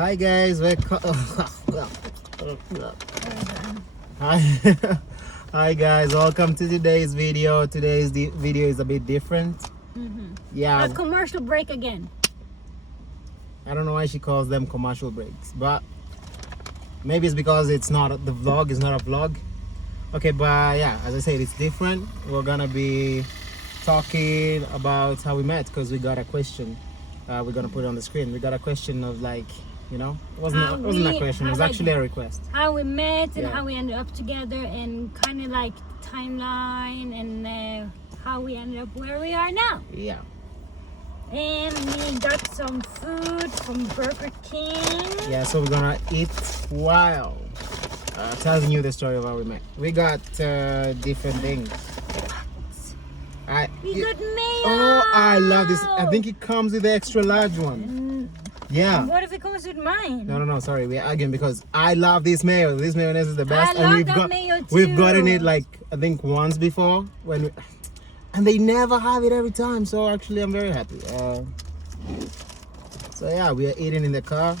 Hi guys, Hi, hi guys, welcome to today's video. Today's video is a bit different. Yeah, A commercial break again. I don't know why she calls them commercial breaks, but maybe it's because it's not the vlog. It's not a vlog. Okay, but yeah, as I said, it's different. We're gonna be talking about how we met because we got a question. We're gonna put it on the screen. We got a question of like, it wasn't a question. It was actually a request. How we met and Yeah. how we ended up together, and kind of like timeline and how we ended up where we are now. Yeah. And we got some food from Burger King. Yeah, so we're gonna eat while telling you the story of how we met. We got different things. We got mayo. Oh, I love this. I think it comes with the extra large one. Yeah. What if it comes with mine? No, sorry, we're arguing because I love this mayo. This mayonnaise is the best. I love that mayo too. We've gotten it like I think once before and they never have it every time. So actually I'm very happy. So yeah, we are eating in the car.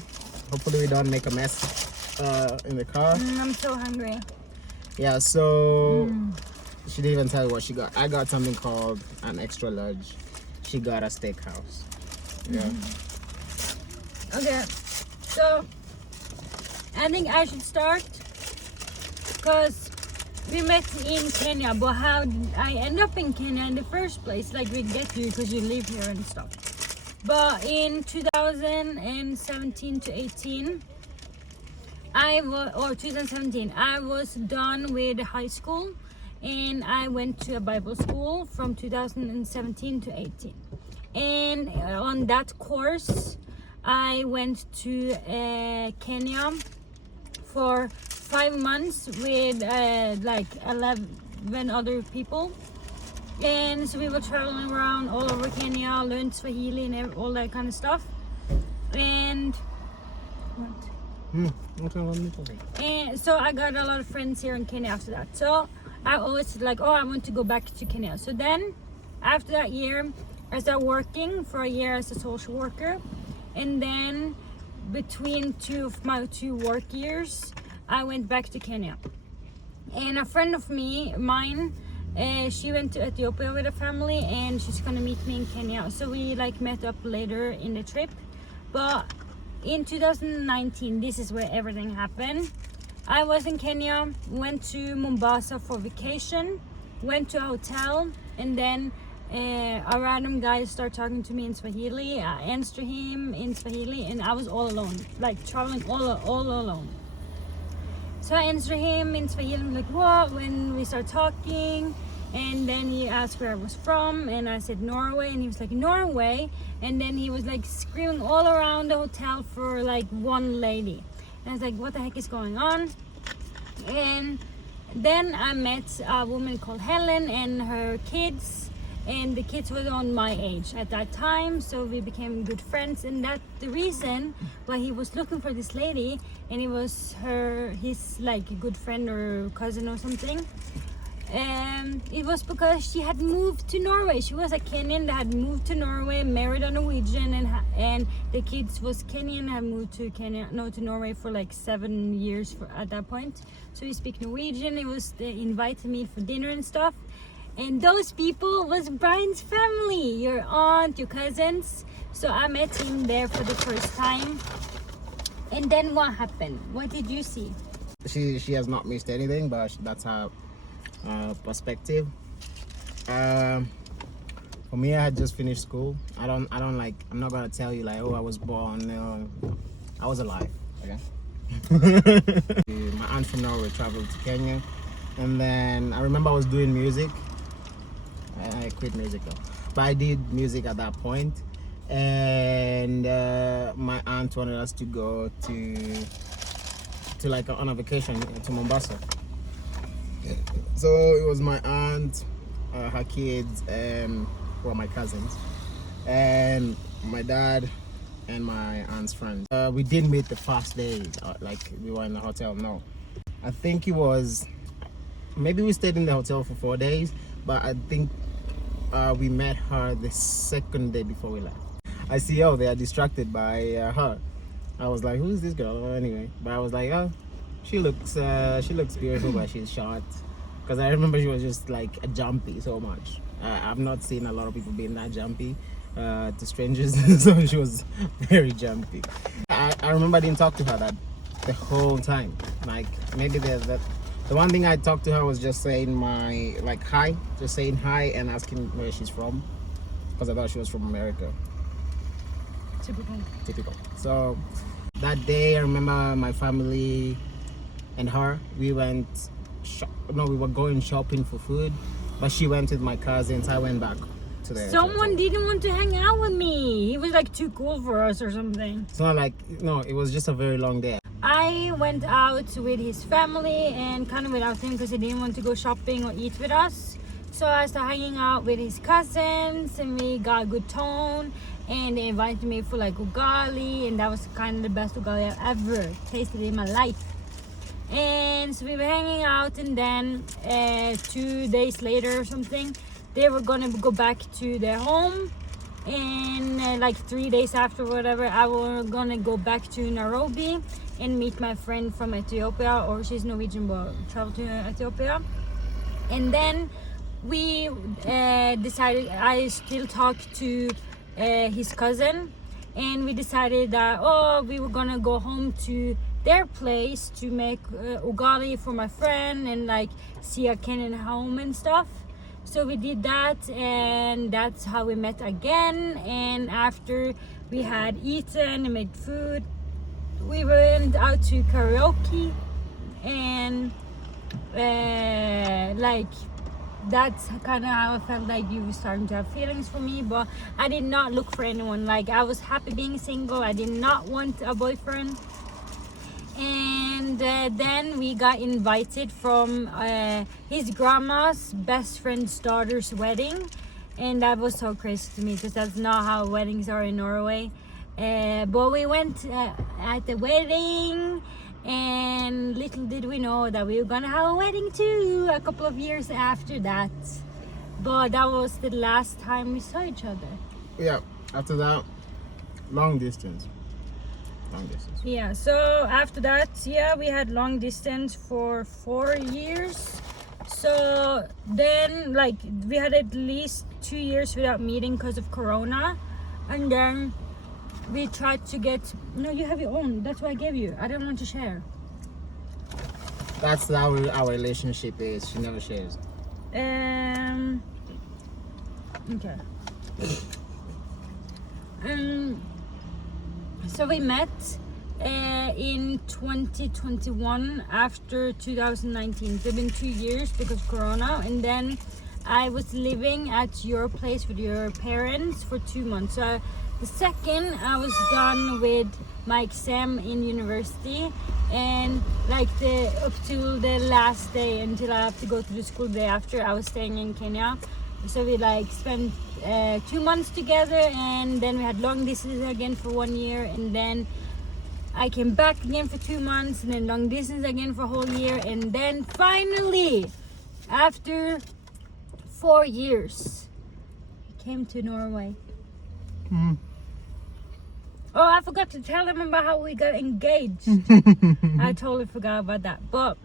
Hopefully we don't make a mess in the car. I'm so hungry. Yeah, so she didn't even tell you what she got. I got something called an extra large. She got a steakhouse. Yeah. Okay, so I think I should start because we met in Kenya, but how did I end up in Kenya in the first place? Like we get you because you live here and stuff. But in 2017 to 18, 2017, I was done with high school and I went to a Bible school from 2017 to 18. And on that course, I went to Kenya for 5 months with like 11 other people, and so we were traveling around all over Kenya, learned Swahili and all that kind of stuff. And and so I got a lot of friends here in Kenya after that. So I always like, I want to go back to Kenya. So then after that year, I started working for a year as a social worker. And then between my two work years, I went back to Kenya. And a friend of mine, she went to Ethiopia with a family and she's gonna meet me in Kenya. So we like met up later in the trip. But in 2019, this is where everything happened. I was in Kenya, went to Mombasa for vacation, went to a hotel, and then a random guy started talking to me in Swahili. I answered him in Swahili and I was all alone, like traveling all alone. So I answered him in Swahili. I'm like, what? When we start talking, and then he asked where I was from and I said Norway, and he was like, Norway? And then he was like screaming all around the hotel for like one lady. And I was like, what the heck is going on? And then I met a woman called Helen and her kids. And the kids were on my age at that time, so we became good friends. And that's the reason why he was looking for this lady, and it was his like good friend or cousin or something. And it was because she had moved to Norway. She was a Kenyan that had moved to Norway, married a Norwegian, and the kids was Kenyan, had moved to to Norway for like 7 years at that point. So we speak Norwegian. They invited me for dinner and stuff. And those people was Brian's family, your aunt, your cousins. So I met him there for the first time. And then what happened? What did you see? She has not missed anything, but that's her perspective. For me, I had just finished school. I'm not gonna tell you like, I was born. I was alive. Okay. My aunt from Norway traveled to Kenya, and then I remember I was doing music. I quit music though, but I did music at that point, and my aunt wanted us to go to like on a vacation to Mombasa. So it was my aunt, her kids, and my cousins, and my dad and my aunt's friends. We didn't meet the first day, like we were in the hotel. No, I think it was maybe we stayed in the hotel for 4 days, but I think we met her the second day before we left. I see, they are distracted by her. I was like, who's this girl? Well, anyway, but I was like, oh, she looks beautiful, but she's short. Because I remember she was just like a jumpy so much. I've not seen a lot of people being that jumpy to strangers, so she was very jumpy. I remember I didn't talk to her that the whole time. Like maybe the one thing I talked to her was just saying hi, just saying hi and asking where she's from, because I thought she was from America. Typical. So that day, I remember my family and her. We went. We were going shopping for food, but she went with my cousins. I went back to the. Someone didn't want to hang out with me. He was like too cool for us or something. It's not like it was just a very long day. I went out with his family and kind of without him because he didn't want to go shopping or eat with us. So I started hanging out with his cousins and we got a good tone. And they invited me for like ugali, and that was kind of the best ugali I've ever tasted in my life. And so we were hanging out, and then 2 days later or something, they were gonna go back to their home. And like 3 days after, whatever, I was gonna go back to Nairobi and meet my friend from Ethiopia, or she's Norwegian but travel to Ethiopia. And then we decided, I still talked to his cousin, and we decided that we were gonna go home to their place to make ugali for my friend and like see a Kenyan home and stuff. So we did that, and that's how we met again. And after we had eaten and made food, we went out to karaoke, and that's kind of how I felt like you were starting to have feelings for me. But I did not look for anyone. Like, I was happy being single. I did not want a boyfriend. And then we got invited from his grandma's best friend's daughter's wedding, and that was so crazy to me because that's not how weddings are in Norway. But we went at the wedding, and little did we know that we were gonna have a wedding too a couple of years after that. But that was the last time we saw each other. Yeah, after that, long distance. Yeah, so after that, we had long distance for 4 years. So then, like, we had at least 2 years without meeting because of Corona. And then we tried to get... No, you have your own. That's what I gave you. I didn't want to share. That's how our relationship is. She never shares. Okay. So we met in 2021 after 2019. So it's been 2 years because of Corona, and then I was living at your place with your parents for 2 months. So the second I was done with my exam in university, and like up to the last day until I have to go to the school day after, I was staying in Kenya. So we like spent 2 months together, and then we had long distance again for 1 year, and then I came back again for 2 months, and then long distance again for a whole year, and then finally, after 4 years, I came to Norway. Oh, I forgot to tell them about how we got engaged. I totally forgot about that. But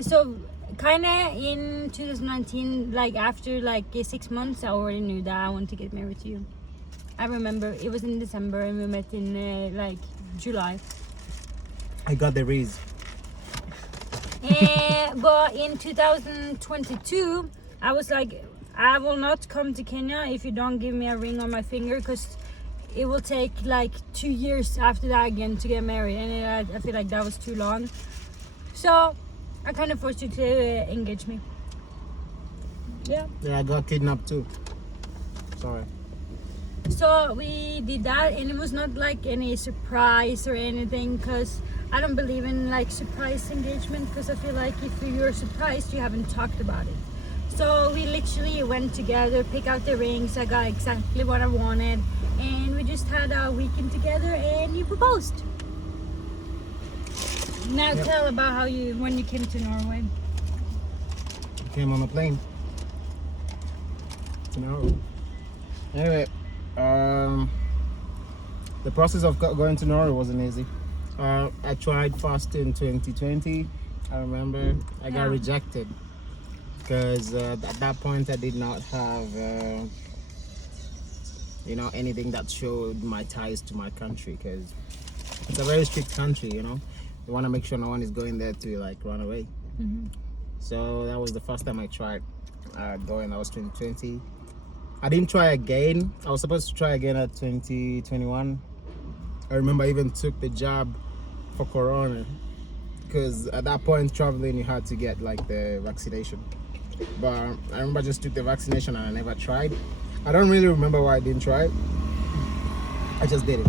so kind of in 2019, like after like 6 months, I already knew that I wanted to get married to you. I remember it was in December, and we met in like July. I got the raise. But in 2022, I was like, I will not come to Kenya if you don't give me a ring on my finger, because it will take like 2 years after that again to get married, and I feel like that was too long. So I kind of forced you to engage me. Yeah, I got kidnapped too. Sorry. So we did that, and it was not like any surprise or anything, because I don't believe in like surprise engagement, because I feel like if you're surprised, you haven't talked about it. So we literally went together, pick out the rings. I got exactly what I wanted, and we just had a weekend together, and you proposed. Now tell about how when you came to Norway. I came on a plane to Norway. Anyway, the process of going to Norway wasn't easy. I tried first in 2020. I remember I got rejected because at that point I did not have anything that showed my ties to my country, because it's a very strict country. You want to make sure no one is going there to like run away. So that was the first time I tried going. That was 2020. I didn't try again. I was supposed to try again at 2021. I remember I even took the job for Corona, because at that point traveling you had to get like the vaccination. But I remember I just took the vaccination and I never tried. I don't really remember why I didn't try it. I just did it.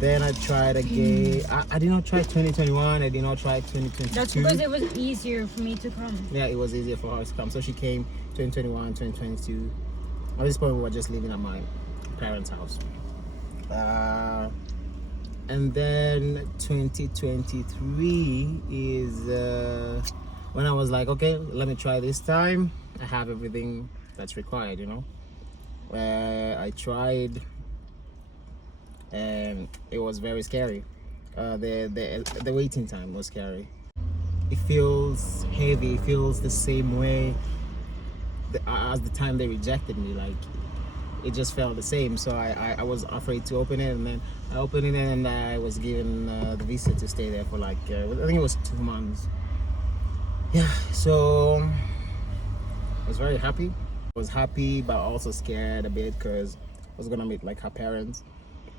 Then I tried again. I did not try 2021. I did not try 2022. That's because it was easier for me to come. Yeah, it was easier for her to come. So she came 2021, 2022. At this point, we were just living at my parents' house. And then 2023 is when I was like, okay, let me try this time. I have everything that's required, I tried, and it was very scary. The waiting time was scary. It feels heavy. It feels the same way as the time they rejected me. Like, it just felt the same. So I was afraid to open it, and then I opened it, and I was given the visa to stay there for like I think it was 2 months. Yeah, so I was very happy. I was happy, but also scared a bit, because I was gonna meet like her parents,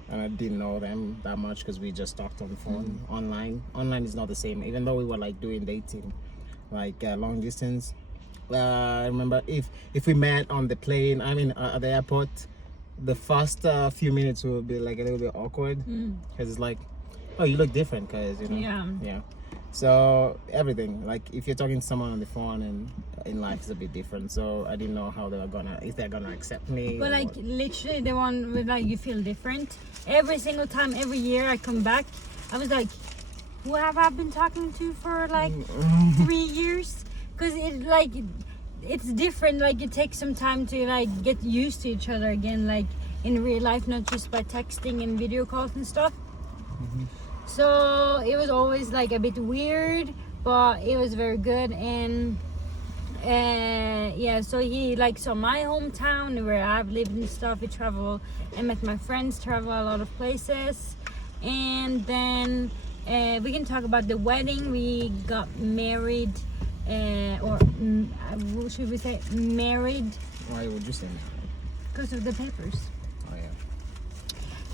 and I didn't know them that much because we just talked on the phone. Online is not the same, even though we were like doing dating, like long distance. I remember if we met on the plane, at the airport, the first few minutes will be like a little bit awkward, because it's like, oh, you look different, because yeah. So everything, like if you're talking to someone on the phone and in life, is a bit different. So I didn't know how if they're gonna accept me. But like literally the one with like you feel different. Every single time, every year I come back, I was like, who have I been talking to for like 3 years? Because it's different. Like it takes some time to like get used to each other again, like in real life, not just by texting and video calls and stuff. So it was always like a bit weird, but it was very good. And so he like saw my hometown where I've lived and stuff. We travel and met my friends, travel a lot of places. And then we can talk about the wedding. We got married, or should we say married? Why would you say that? Because of the papers. Oh yeah.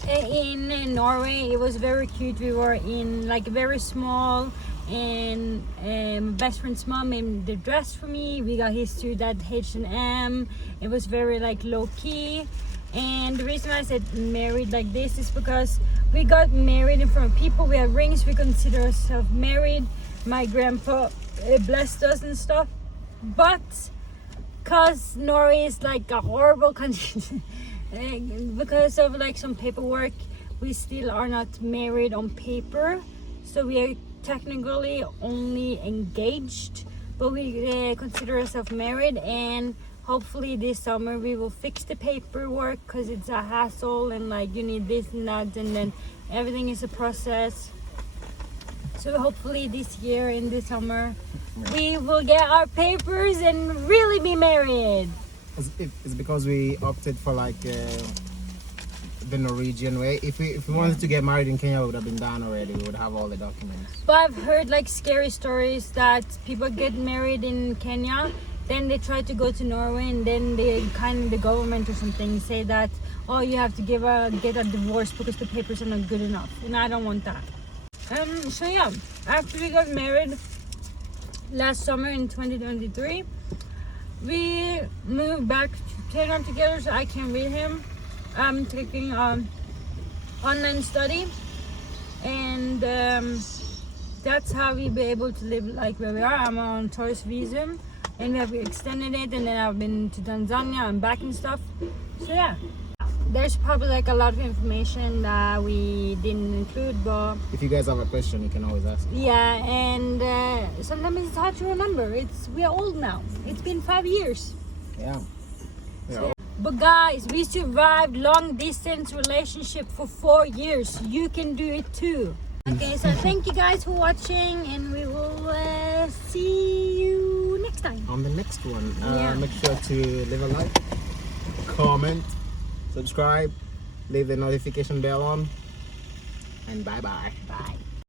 In Norway, it was very cute. We were in like very small, and my best friend's mom made the dress for me. We got his suit at H&M. It was very like low key. And the reason I said married like this is because we got married in front of people. We have rings. We consider ourselves married. My grandpa blessed us and stuff. But because Norway is like a horrible country, because of like some paperwork, we still are not married on paper. So we are technically only engaged, but we consider ourselves married. And hopefully this summer we will fix the paperwork, because it's a hassle, and like you need this and that, and then everything is a process. So hopefully this year in the summer we will get our papers and really be married. It's because we opted for like the Norwegian way. If we wanted to get married in Kenya, it would have been done already. We would have all the documents. But I've heard like scary stories that people get married in Kenya, then they try to go to Norway, and then the government or something say that, oh, you have to get a divorce because the papers are not good enough, and I don't want that. So yeah, after we got married last summer in 2023, we moved back to Kenya together, so I can read him. I'm taking online study, and that's how we be able to live like where we are. I'm on tourist visa, and we have extended it, and then I've been to Tanzania and back and stuff. So yeah, there's probably like a lot of information that we didn't include, but if you guys have a question, you can always ask. Yeah, and sometimes it's hard to remember. We are old now. It's been 5 years. Yeah. So, But guys, we survived long distance relationship for 4 years. You can do it too. Okay, so thank you guys for watching, and we will see you next time. On the next one, Yeah. make sure to leave a like, comment, subscribe, leave the notification bell on, and bye bye. Bye.